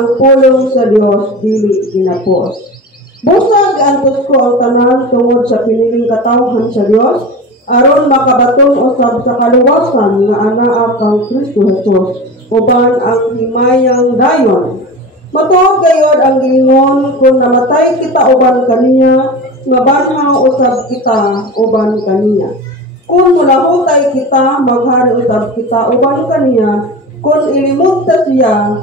ang pulong sa Dios dili ginapos. Busag antos ko ang tanan tungod sa piniling katawhan sa Dios aron makabaton usab sa kaluwasan nga anaa kang Kristo Jesus uban ang himayang dayon. Matuod gayod ang giingon kung namatay kita uban kaniya nga banhaw usab kita uban kaniya. Kung mulahutay kita maghari usab kita uban kaniya. Kung ilimot ta siya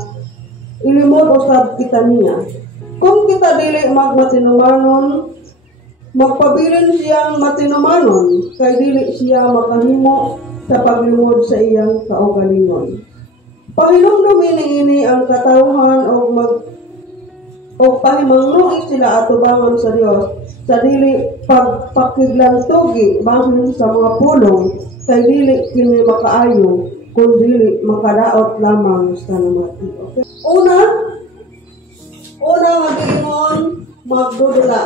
ilimot usab kita niya. Kung kita dili magmatinumanon, magpabilin siyang matinumanon, kay dili siya makahimo sa paglimod sa iyang kaugalingon. Pahinumdumi ini ang katawhan o pahimangnuig sila atubangan sa Dios sa dili pagpakiglantugi bahin sa mga pulong, kay dili kini makaayo kung dili makadaot lamang sa namati. Okay? Una nga giingon magdudula.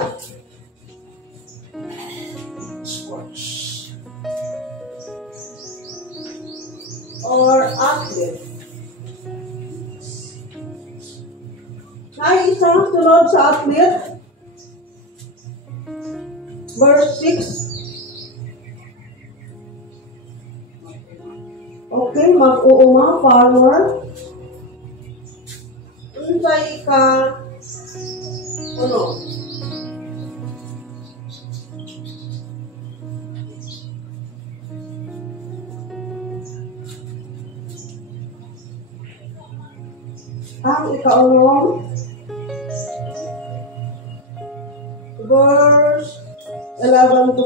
Or athlete. Ay isang sunod sa athlete. Verse 6. Okay, mag-uuma, farmer. Unsay ka ano? Ang ikaulong verse 11 to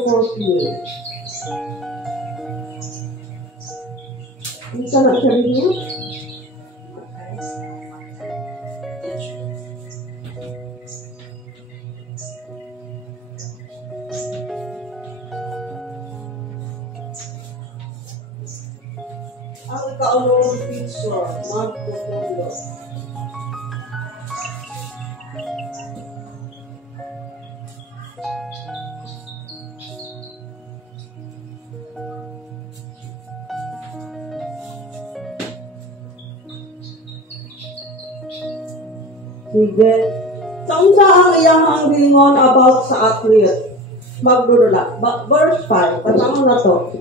14. Isa na siya rin. Ang ikaulong picture, magtutulo. Sige. Sa unsa ang iyang gingon about sa athlete? Magdudula. Verse 5. Pasangon na to.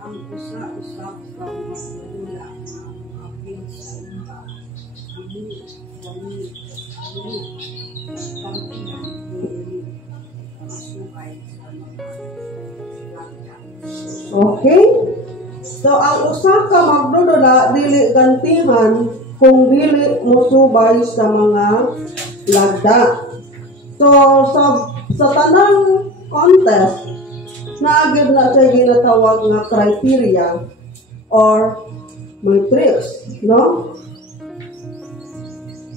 Ang usa-usap kang magdudula ang apil sa iba. Kami kampiyan dili masukay sa mga langga. Okay? So, ang usa ka magdudula, dili gantihan kung dili musubay sa mga lagda. So, sa tanang contest, naagid na siya ginatawag nga criteria or matrix, no?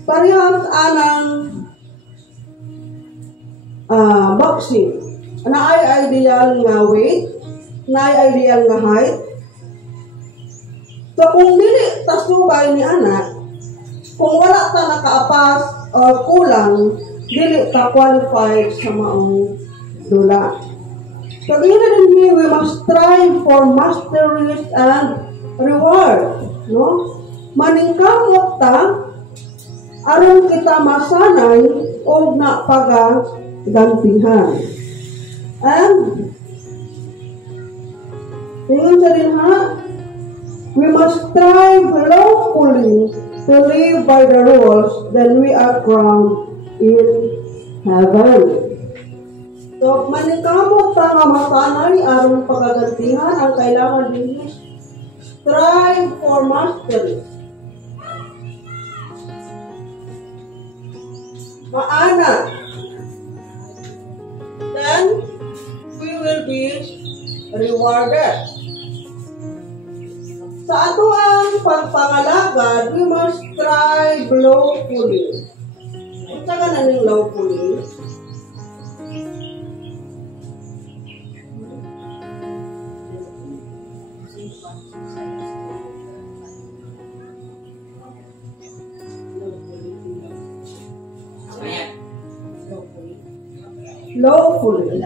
Parehas anang boxing. Na ay ideal nga weight, na ay ideal nga height. So, kung dili tasubay ni anak, kung wala ta nakaapas o kulang, dili ta qualified sa maong dula. So, in here, we must strive for masteries and reward. No? Maningkamot ta, aron kita masanay o na pagagantihan. And, tingin sa rin ha, we must strive lawfully to live by the rules, then we are crowned in heaven. So, manikamot ta nga masanay aron pagagantihan ang kailangan din strive for mastery. Maana. Then, we will be rewarded. Sa ato ang pagpangalagad, we must strive lawfully. At saka na ning lawfully. Lawfully.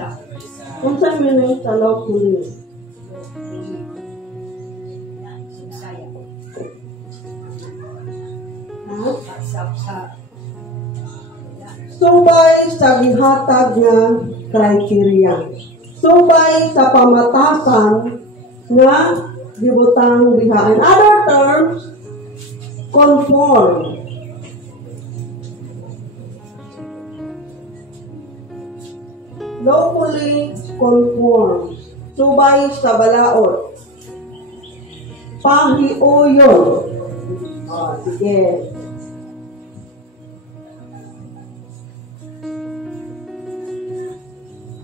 Kung saan meaning sa lawfully? Subay sa gihatag nga criteria. Subay sa pamatasan nga gibutang diha. In other terms, conform. Lawfully conform. Subay sa balaod. Pahiuyon. Sige.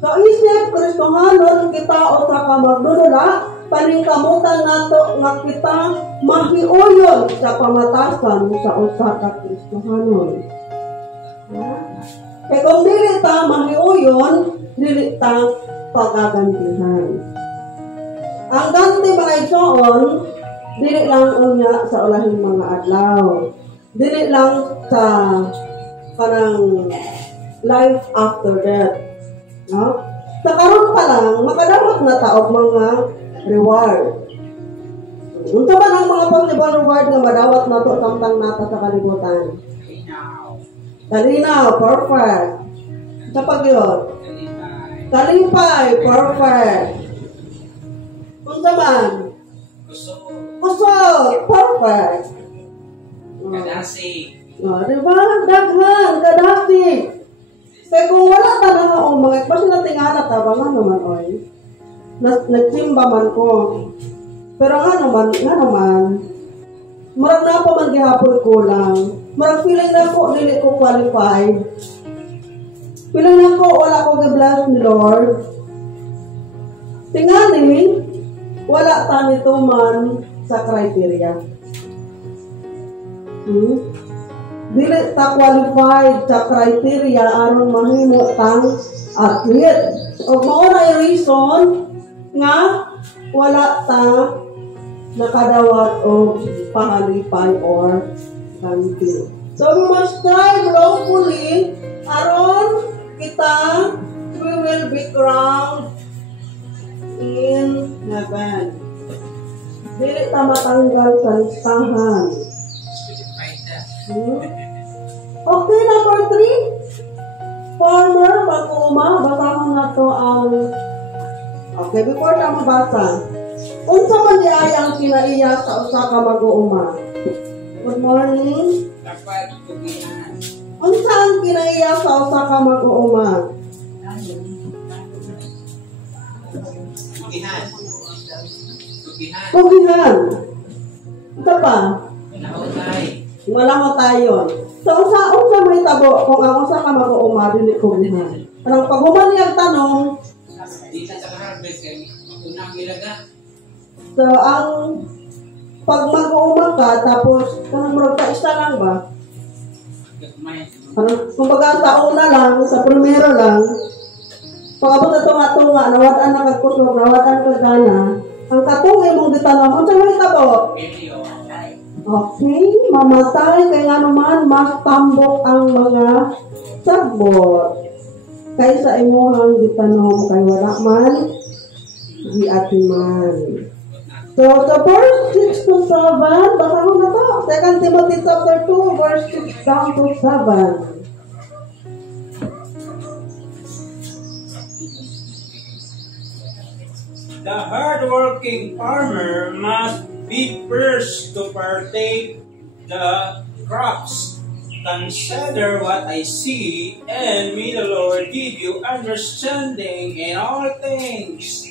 So, isip, Kristohanon, kita o sa kamagdudula, paningkamutan nato nga kita mahiuyon sa pamatasan sa usa ka Kristohanon. Kaya kung dili ta mahiuyon, dili ta pagagantihan. Ang ganti mga igsoon, dili lang unya sa ulahing mga adlaw. Dili lang sa kanang life after death. No? Sa karon pa lang, makadawat na taog mga reward. Unsa man ang mga possible reward nga madawat nato samtang nata sa kalibutan? Kalinaw, perfect. Sa pagyon. Kalipay, perfect. Unsa man? Kusog, perfect. Kadasig. Diba? Daghan, kadasig. Kaya kung wala ta na o mga basta natingala ta ba nga naman oy. Nagsimba man ko. Pero nga naman marag na pa man gihapon ko lang. Marag feeling na ko dili ko qualified. Feeling na ko wala ko gi-bless ni Lord. Tingani wala ta nito man sa criteria. Dili ta qualified sa criteria aron mahimo tang athlete. O mao na yung reason nga wala ta nakadawat o pahalipay or ganti. So we must strive lawfully aron kita we will be crowned in heaven. Dili ta matanggal sa listahan. Okay, number 3. Farmer, pag-uuma, basahon na to ang... Okay, before na mabasa. Unsa man di ay ang kinaiya sa usa ka mag-uuma? Good morning. Dapat tugihan. Unsa ang kinaiya sa usa ka mag-uuma? Tugihan. Tugihan. Ito pa? Pinahutay. Wala mo tayo. So, unsa may tabo kung ang usa ka mag-uuma dili tugihan? Anong pag-uman niyang tanong, Dito sa harvest kay makunang ilaga. so, ang pag mag-uuma ka, tapos, kanang murag ka isa lang ba? Gagmay. Kumbaga sa una lang, sa primero lang, pag-abot na tunga-tunga, nawatan na kagkusog, nawatan ka gana, ang katungay mong gitanong, ang sa may tabo? Video. Okay, mamatay, kaya nga naman, mas tambok ang mga sagbot. Kaysa imuhang gitanong, kay wala man, giatiman. So, sa verse 6 to 7, basa ko na to. 2 Timothy chapter 2, verse 6 down to 7. The hardworking farmer must be first to partake the crops. Consider what I see, and may the Lord give you understanding in all things.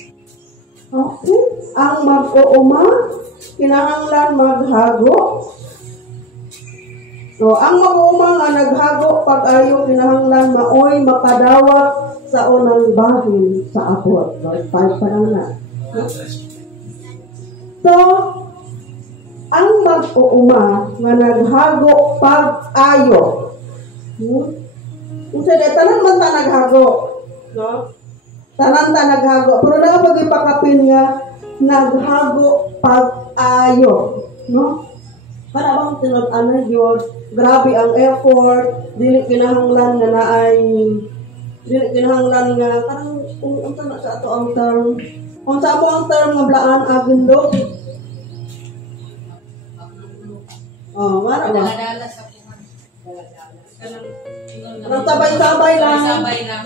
Okay, ang mag-uuma, kinahanglan maghago. So, ang mag-uuma nga naghago pag-ayo, kinahanglan maoy makadawat sa unang bahin sa abot. Verse 5 pa lang na. So, ang mag-uuma nga naghago pag-ayo. Kung tanan man ta naghago, no? Tanan ta naghago, pero nakapag-ipakapin nga naghago pag-ayo, no? Para bang tinag-ano yun, grabe ang effort, dili kinahanglan nga naay, dili kinahanglan nga, parang kung unta na sa ato ang term, kung sa mo ang term nga blaan agindog. Oh, mara ba? Anong sabay-sabay lang. Sabay lang.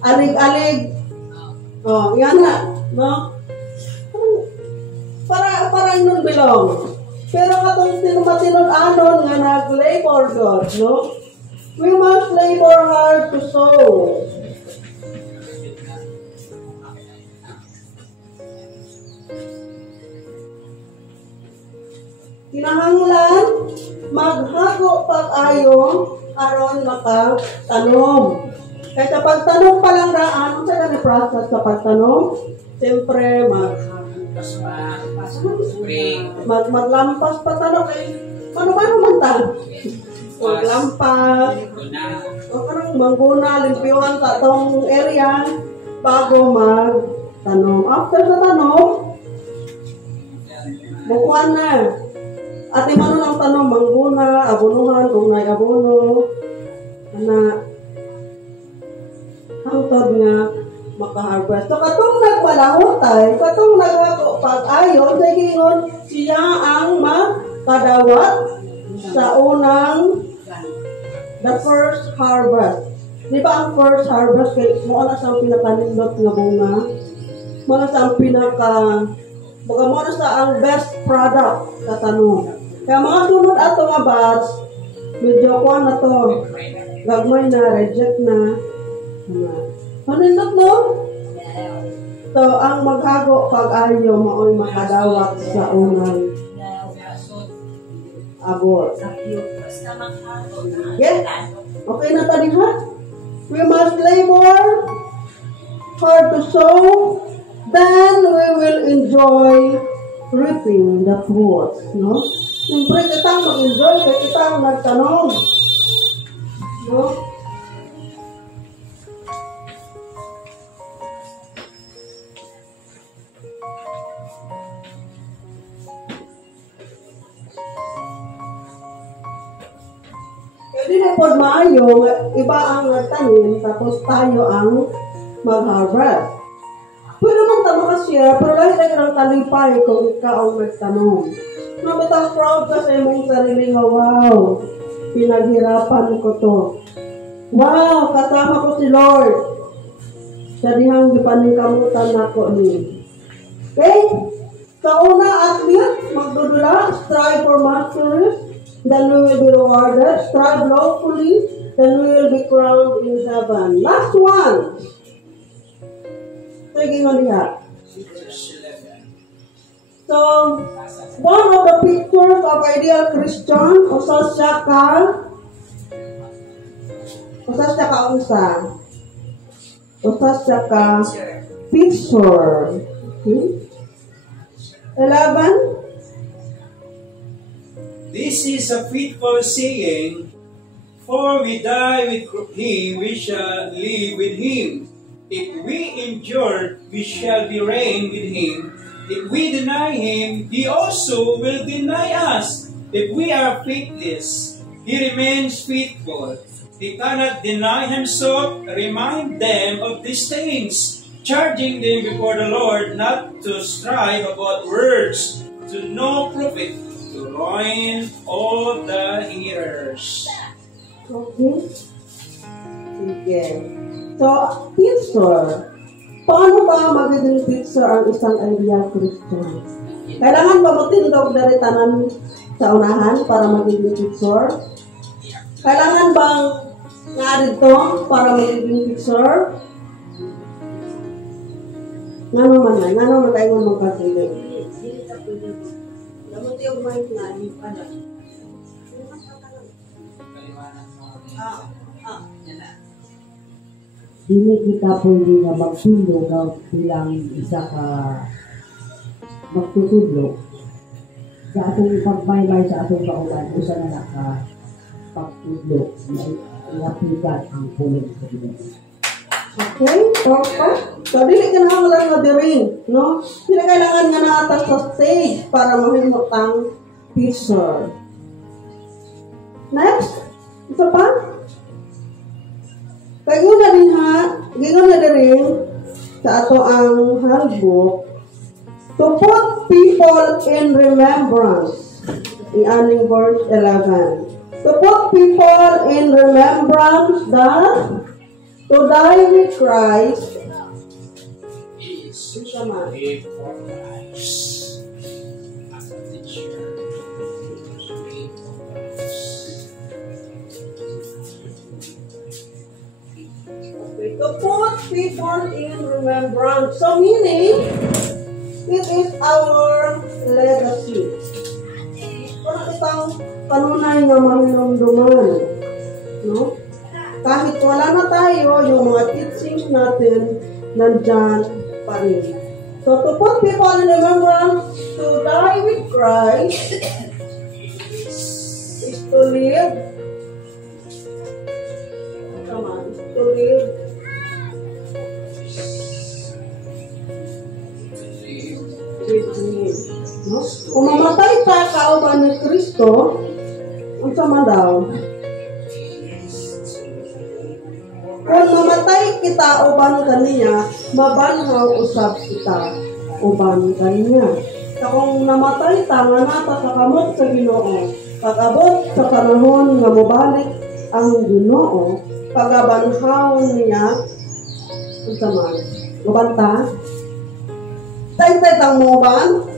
Alig-alig. Oh, yan na. No? Para inon bilong. Pero katong tinumatinod-anon nga nag-labor God, no? We must labor hard to sow. Kinahanglan maghago pag-ayo aron makatanom. Kaya sa pagtanom pa lang raan, ano sa process sa pagtanom? Siyempre, maglampas pa tanong kay mano-mano man ta. Maglampas. O kanang mangguna, limpyuhan sa tong area bago magtanom. After sa tanom, bukuan na. At mano ng tanong, mangguna, abonuhan, kung may abono, na hangtod nga makaharvest. So, katong nagpalahutay, katong nagwako pag-ayon, sa gingon, siya ang makadawat sa unang, the first harvest. Di ba ang first harvest, kaya mo na sa pinakanindot nga bunga, mo na sa baga mo na sa ang best product sa tanong. Kaya mga sunod ato nga batch, medyo ko na to, gagmay na, reject na. Manindot mo? So, ang maghago pag-ayo mao'y makadawat sa unang agor. Yeah? Okay na tadi ha? We must labor hard to sow, then we will enjoy reaping the fruits. No? Siyempre, kitang mag-enjoy kaya kitang nagtanong. No? Hindi na po maayo, iba ang nagtanim, tapos tayo ang mag-harvest. Pwede man tama ka share, pero lahat ang talipay kung ikaw ang nagtanong. Namitang proud ka sa imong sarili nga, wow, pinaghirapan ko to. Wow, kasama ko si Lord. Sa dihang gipaningkamutan ako ni. Okay? Sa una, athlete, magdudula, strive for mastery, then we will be rewarded. Strive lawfully, then we will be crowned in heaven. Last one. Sige nga niya. So, one of the pictures of ideal Christian, usas siya ka picture. Okay? 11. This is a faithful saying, for we die with him, we shall live with him. If we endure, we shall be reigned with him. If we deny him, he also will deny us. If we are faithless, he remains faithful. He cannot deny himself. Remind them of these things, charging them before the Lord not to strive about words, to no profit, to ruin all the hearers. Okay? Sige. So, picture. Paano ba magiging picture ang isang ideal Christian? Kailangan ba magtindog dari tanan sa unahan para magiging picture? Kailangan bang nga dito para magiging picture? Nga naman na. Nga naman tayo magkasilig. Namun tayo kumain na. Dili kita pwede nga magtulog bilang isa ka magtutulog sa atong ipagmaymay sa atong kauban usa na naka pagtulog na i-aplikat ang pulit sa Diyos. Okay? So, dili ka na lang nga diring, no? Hindi kailangan nga naatas sa stage para mahimutang picture. Next, ito pa? Kaya na din ha, gingon na din sa ato ang handbook to put people in remembrance. I-aning verse 11. To put people in remembrance that to die with Christ is Isa man. live for Christ. As a teacher, to live for Christ. Okay, to put people in remembrance. So meaning, it is our legacy. Parang itang kanunay na mahinumduman. No? Kahit wala na tayo, yung mga teachings natin, nandyan pa rin. So to put people in remembrance, to die with Christ, is to live. Come on, to live. With Him. No? Kung mamatay ka kauban ni Kristo, ang sama daw. Kung mamatay kita uban kaniya, mabanhaw usab kita uban kaniya. So kung namatay ta nga nata sa kamot sa Ginoo, pag-abot sa panahon nga mobalik ang Ginoo, pagabanhaw niya unsa man. Uban ta? Tay-tay tang moban?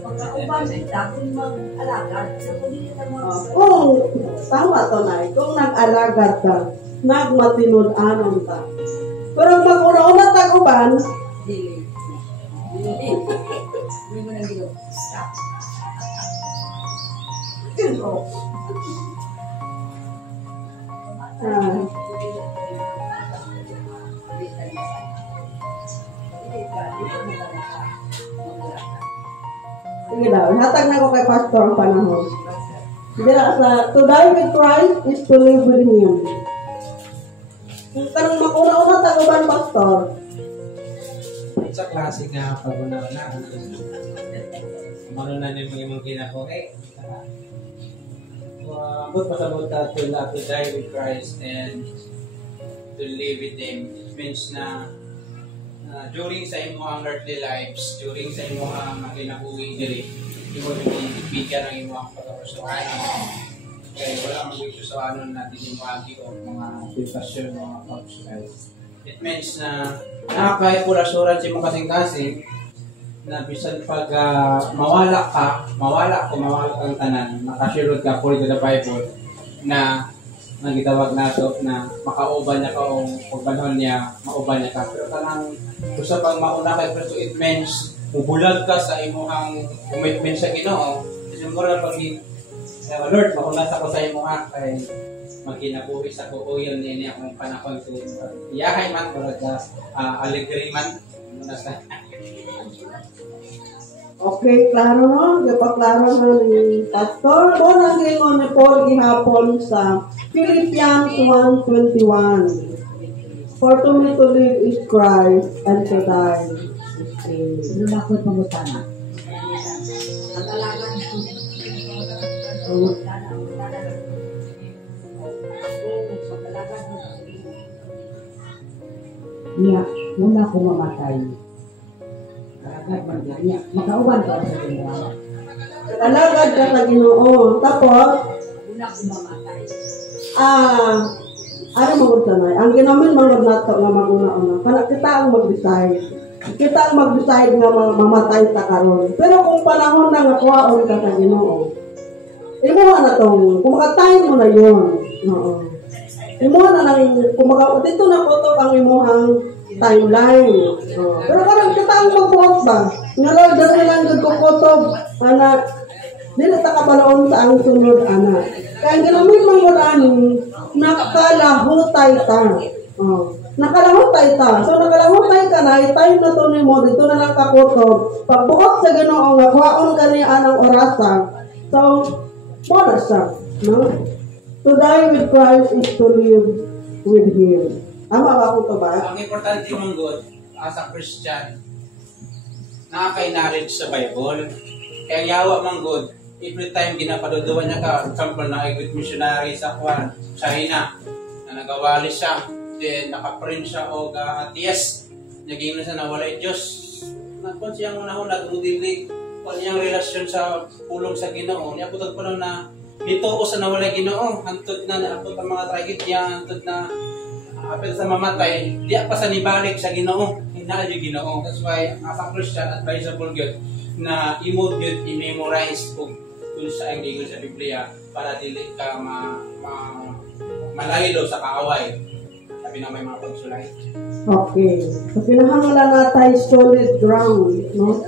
Pagkauban kita, kung mag-alagad, kung hindi ka Kung tama to na, kung nag-alagad ka, nagmatinud-anon ka. Pero pag una-una tag-uban, Dili. Hindi mo na dito. Stop. sige daw, hatag na ko kay Pastor ang panahon. Dira sa, to die with Christ is to live with Him. Kung kanang makuna-una tag-uban, Pastor, Sa klase nga pag-una-una, kumano na yung mga kinakore. Abot pasabot na to die with Christ and to live with Him. It means na during sa imong earthly lives, during sa imong kinabuhi diri, di mo bigyan ng imong pagkapersohan. Kaya wala mang issue sa ano natin yung agi o mga discussion, mga pag-suhay. It means na kahit po assurance mo kasing-kasing na bisan pag mawala kang tanan, makasirod ka according to the Bible na nang gitawag nato na makauban niya ka o pagbanhon niya, mauban niya ka. Pero kanang usa pang mauna kay Kristo, it means mubulag ka sa imong commitment sa Ginoo. Kasi mura pag Lord, mauna sa ko sa imo kay magkinabuhi sa kuuyon niya akong panahon ko. Iyahay man o aligri man muna sa okay, klaro no? Gapaklaro na ni Pastor. Doon ang gingon ni Paul gihapon sa Philippians 1:21. For to me to live is Christ and to die is gain. Lulakot pangutana. Ang alagan niya, muna ko mamatay. Alagad man niya. Makauban ka sa Ginoo. Alagad ka sa Ginoo. Tapos, Muna ko mamatay. ano magudsanay? Ang ginamin mga nato nga maguna-una. Kana kita ang mag-decide. Kita ang mag-decide nga mamatay ta karon. Pero kung panahon na nga kuhaon ka sa Ginoo, imo na tong, kung maka-time mo na yun. Oo. Imo na lang, kung dito na kutob ang imuhang timeline. Pero parang kita ang magbuot ba? Nga Lord, dali lang doon ko kutob. Anak, dili ta kabalaon sa ang sunod, anak. Kaya ginamit mong gulani, nakalahutay ta. Nakalahutay ta. So nakalahutay ka na, time na to ni mo, dito na lang kakutob. Pagbuot sa Ginoo nga, kuhaon ka niya anang orasan. So, wala siya. No? To die with Christ is to live with Him. Ama ba ko to ba? Ang importante mong God, as a Christian, nakaka-knowledge sa Bible. Kaya yawa mong God, every time ginapaduduan niya ka, for example, na-equip missionary sa China, na nagawali siya, then nakaprint siya o atheist, naging na siya na walay Diyos. Nagpon siyang unahon, nag-udili, kung niyang relasyon sa pulong sa Ginoo, niya putag pa na dito ko sa nawalay Ginoo, hantod na naabot ang mga tragedya, hantod na apil sa mamatay, di pa sa nibalik sa Ginoo, hinali Ginoo. That's why as a Christian, advisable gyud na imo gyud i-memorize kung sa ang gigon sa Biblia para dili ka malaylo sa kaaway. Sabi na may mga pagsulay. Okay. So, kinahanglan natay solid ground, no?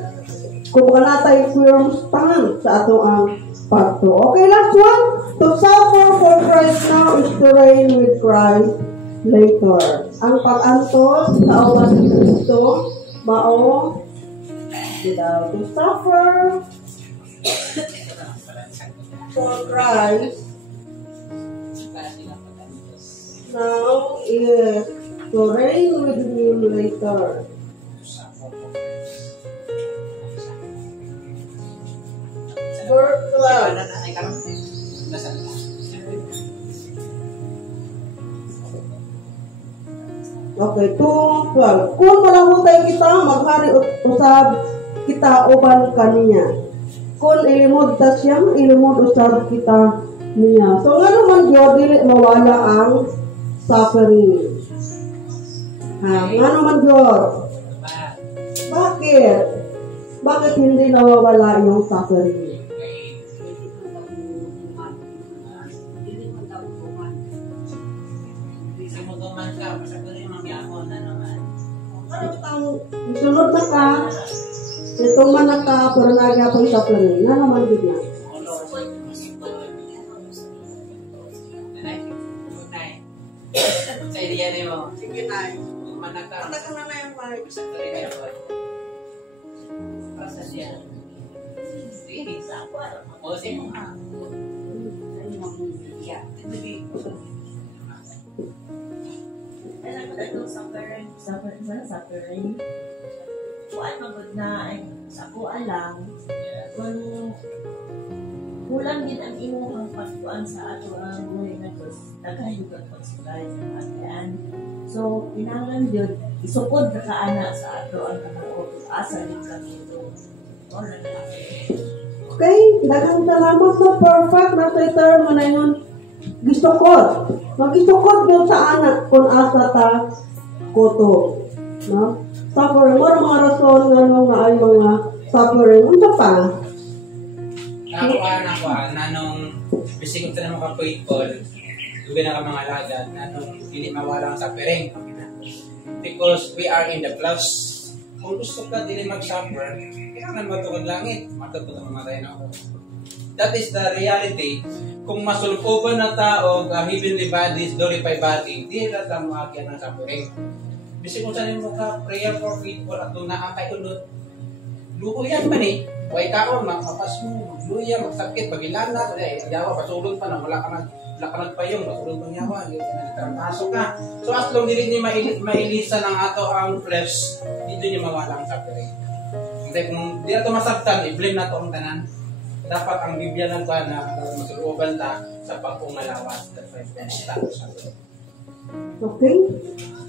Kung natay firm stand sa ato ang pagto. Okay, last one. To suffer for Christ now is to reign with Christ later. Ang pag-antos sa awan ni Kristo, mao, to suffer for Christ now is to reign with Him later. Verse 12. Okay, 2:12. Kung malahutay kita, maghari usab kita uban kaniya. Kung ilimod ta siya, ilimod usab kita niya. So, nga naman yun, dili mawala ang suffering. Nga naman yun. Bakit? Bakit hindi nawawala yung suffering? Sunod na ka, ito man na ka, pero nagyapon sa suffering. Nga naman yun yan. Sige na. Manaka na yung mic. Sa tuloy kayo. Para siya. Sige, sa ako. O, sige mo nga. Suffering. Kuan magod na ay sa kuan lang. Kung kulang din ang imuhang pagkuan sa ato ang buhay na Diyos, nagkahayog ang pagsulay sa atin. So, kinahanglan yun, isukod na kaana sa ato ang kanaot, asa din kami ito. Okay, daghang salamat sa perfect na sa term mo na yun. Gisukod. Magisukod yun sa anak kung asa ta koto. No? Suffering. Mga rason nga nung na ay mga suffering. Unsa pa? Nanong bisig ito na mga faithful, dugi na ka mga lagad, nanong hindi mawala ang suffering. Because we are in the plus. Kung gusto ka dili mag-suffer, kailangan matugod langit. Matugod ang mamatay na ako. That is the reality. Kung masulpuban na tao, heavenly bodies, glorified body, di na tamo akyan ng suffering. Bisig kung saan mo ka, prayer for faithful at doon na ang kayunod. Lukuyan man eh. Huwag kaon, makapas mo, magluya, magsakit, pag-ilana, yawa, pasulod pa na, wala ka nagpayong, pasulod pang yawa, taso ka. So as long dili niya mailisa ng ato ang flesh, dito niya mawala ang suffering. Kasi kung di na ito masabtan, i-blame na ito ang tanan. Dapat ang Biblia lang ba na masuluban ta sa pag-umalawas. That's why okay?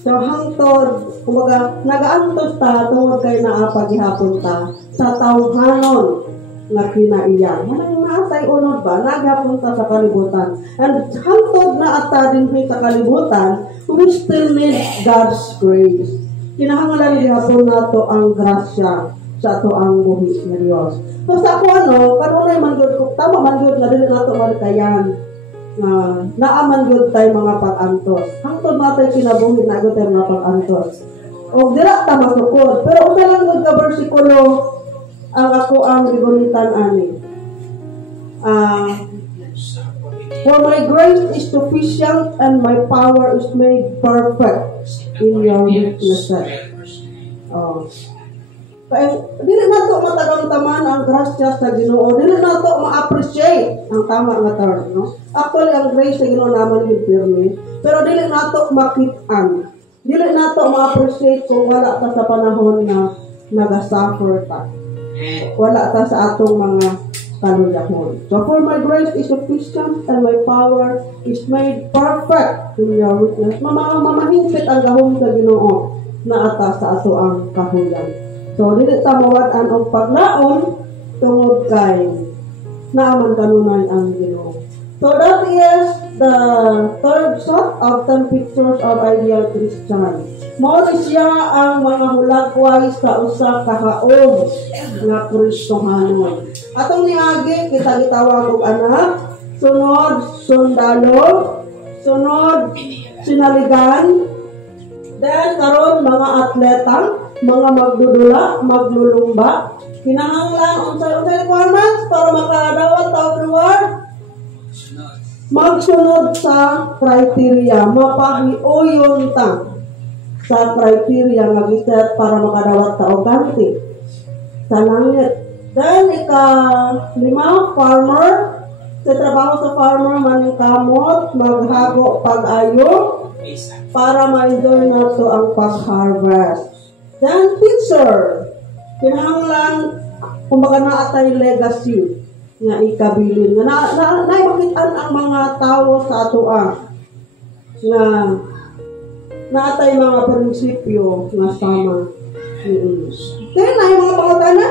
So, hangtod, kumbaga, nag-aantos ta, tungod kayo na paghihapon ta, sa tawhanon na kinaiyan. Manang naasay unod ba? Naghapon ta sa kalibutan. And hangtod na ata din sa kalibutan, we still need God's grace. Kinahanglan gihapon nato ang grasya sa ato ang buhis ng Diyos. So, sa ako kanunay man gud, tama man gud na dili nato malikayan. Naaman gud tay mga pag-antos. Hangtod natay kinabuhi na gud tay mga pag-antos. O dira ta masukod, pero usa lang gud ka bersikulo ang ako ang gigunitan ani. For my grace is sufficient and my power is made perfect in your weaknesses. Kaya dili nato matagamtaman ang grasya sa Ginoo. Dili nato ma-appreciate ang tama nga term, no? Actually ang grace sa Ginoo naman gid pirmi, pero dili nato makit-an. Dili nato ma-appreciate kung wala ta sa panahon na naga-suffer ta. Wala ta sa atong mga kaluyahon. So for my grace is sufficient and my power is made perfect in your weakness. Mamahingpit ang gahom sa Ginoo na ata sa ato ang kahuyan. So, dili ta mawad-an ang paglaon tungod kay naaman kanunay ang Ginoo. So that is the third set of 10 pictures of ideal Christian. Mao ni siya ang mga hulagway sa usa ka haog nga Kristohanon. Atong niagi kita gitawag og anak, sunod sundalo, sunod sinaligan, then karon mga atleta, mga magdudula, maglulumba. Kinahanglan unsay requirements para makadawat ta og reward? Magsunod sa criteria, mapahiuyon ta sa criteria nga giset para makadawat ta og ganti sa langit. Then ika-5, farmer. Sa trabaho sa farmer, maningkamot, maghago pag-ayo para ma-enjoy nato ang pag-harvest. Then teacher, kinahanglan kumbaga naatay legacy nga ikabilin nga naimakitaan ang mga tao sa atoa nga naatay mga prinsipyo nga sama. Kaya na yung mga pangutana